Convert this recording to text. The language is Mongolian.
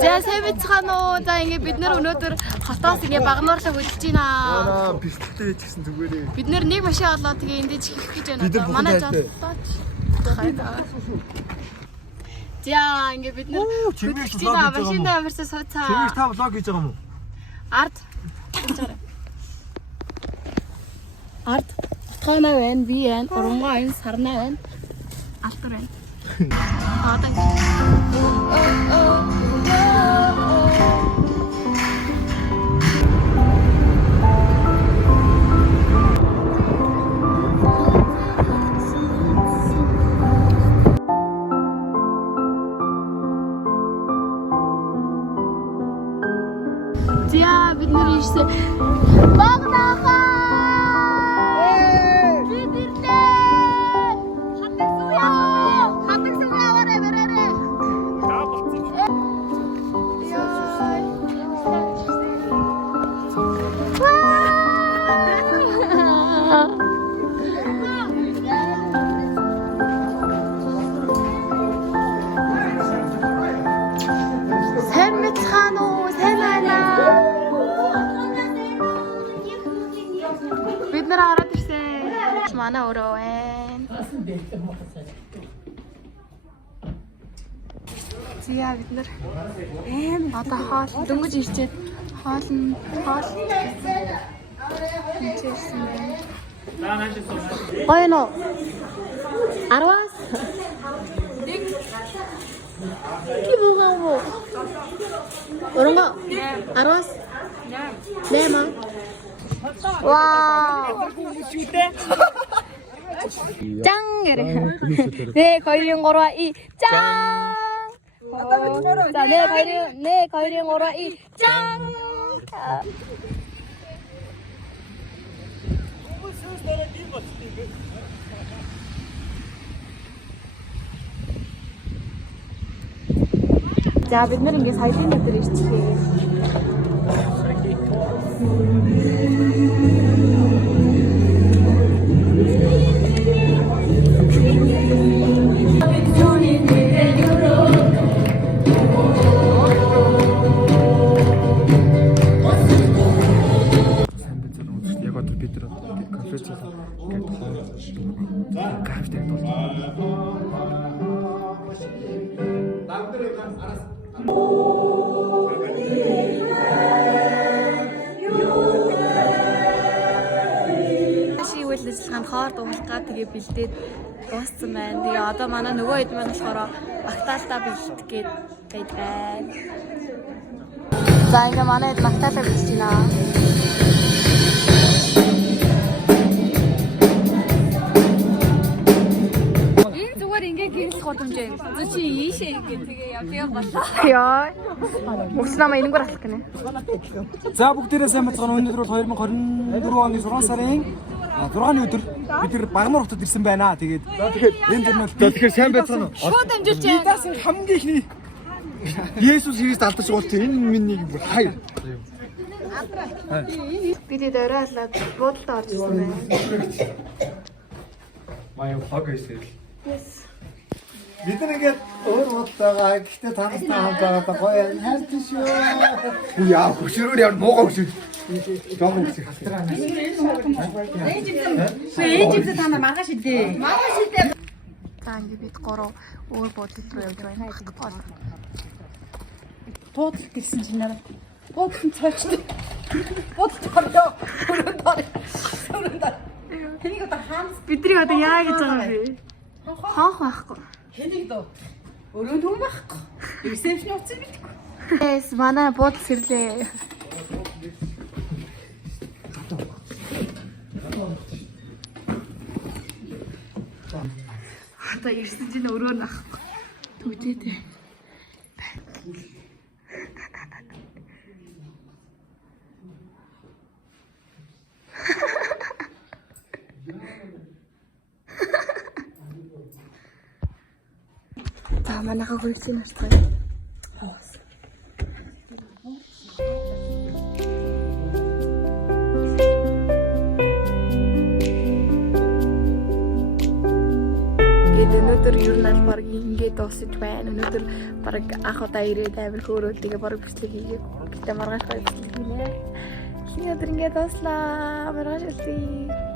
За сайн бацгаана уу. За ингээд бид нэр өнөөдөр хотоос ингээд багнуурлаа хөдөлж байна. Аа бэлтгэлтэй хийчихсэн зүгээрээ. Бид нэр нэг машин олоод тэгээ эндэж эхлэх гэж байна. Манай жолтооч. За ингээд бид нэр хөдөлж байна. Машиндаа аварсаа сууцаа. Чимээс та влог хийж байгаа юм уу? Ард. Ард. Тоноо байна, би байна, оронгоо энэ сарнаа байна. Алтар байна. За бид нэр ирсэн. Багнахаа. Бид ирлээ. Хатаг суу аваарай бэрээрээ. Таа болцсон. Сайн мэцхан уу, сайн байна. Бид нэр хараад ирсэн. Манай өрөө байна. Зя бид нэр одоо хоол дөнгөж ирчээд хоол хийчихсэн байна. Гоё нөө. 10-аас Кимогоо. Оронгоо 10-аас 8. Вау. 짱 이래. 네, 거이링 오라 이 짱. 자, 네, 거이링 오라 이 짱. 자, бид нар ингээ саяны өдөр ирчихээ. Яг одоо бид нар конференцээр ингээд гавьтай болдог. Ашиг үйл ажиллагаанд хоор дуулахгаа тэгээ бэлдээд дууссан байна. Тэгээ одоо манай нөгөө хэд маань болохоор магтаалтаа бэлдэх гээд байна. За ингээ манай хэд магтаалтаа бэлдэж байна. Чи ийшээ тэгээ явъя болоо. Яа. Мөс намаа энэгээр алах гинэ. За бүгдээрээ сайн бацгаана. Өнөөдөр бол 2024 оны 6 сарын 6-ны өдөр бид нар Багнуур хотод ирсэн байна. Тэгээд энэ зам бол Тэгэхээр сайн байцгаана уу? Шууд амжилт чинь. Бидээс хамгийн ихний Есүс Христ алдаж уулт энэ миний бүр хайр. Бид дөрөөлөд буудалд орж ирсэн байна. Маяг влог хийсэн. Yes. Бид нар ингээд өөр бодлоо гэхдээ тантай хамт байгаа гоё хайртай шүү. Яа, хөшрөөр яа муугаа хөшрөө. Жоо хөшрөө. Ээжимсээ танаа маргааш идэ. За ингээ бид гурав өөр буудлын руу явж байна. Багтгаал. Туудлах гэсэн чинь нараа. Буудлын цаашд. Буудлаа. Өрөөндөө. Тэнийг одоо хаанс Бидний одоо яа гэж байгаа юм бэ? Хаах байхгүй. хэнийг дөө. Өрөөнд хүн байхгүй. Ресепшн утсан битгүй. Эс манай буудал сэрлээ. Одоо ирсэн чинь өрөө нахгүй. Төгтөөд байна. За манайхаа хөлсөнд орцгоё. Бид өнөөдөр ер нь аль баг ингээд дуусаж байна. Өнөөдөр баг ах удаа ирээд амир хөөрөө тэгээ баг бичлэг хийгээд гэтээ маргааш гоё бичлэг хийнэ. Эхний өдөр ингээд дууслаа. Маргааш үлдээ.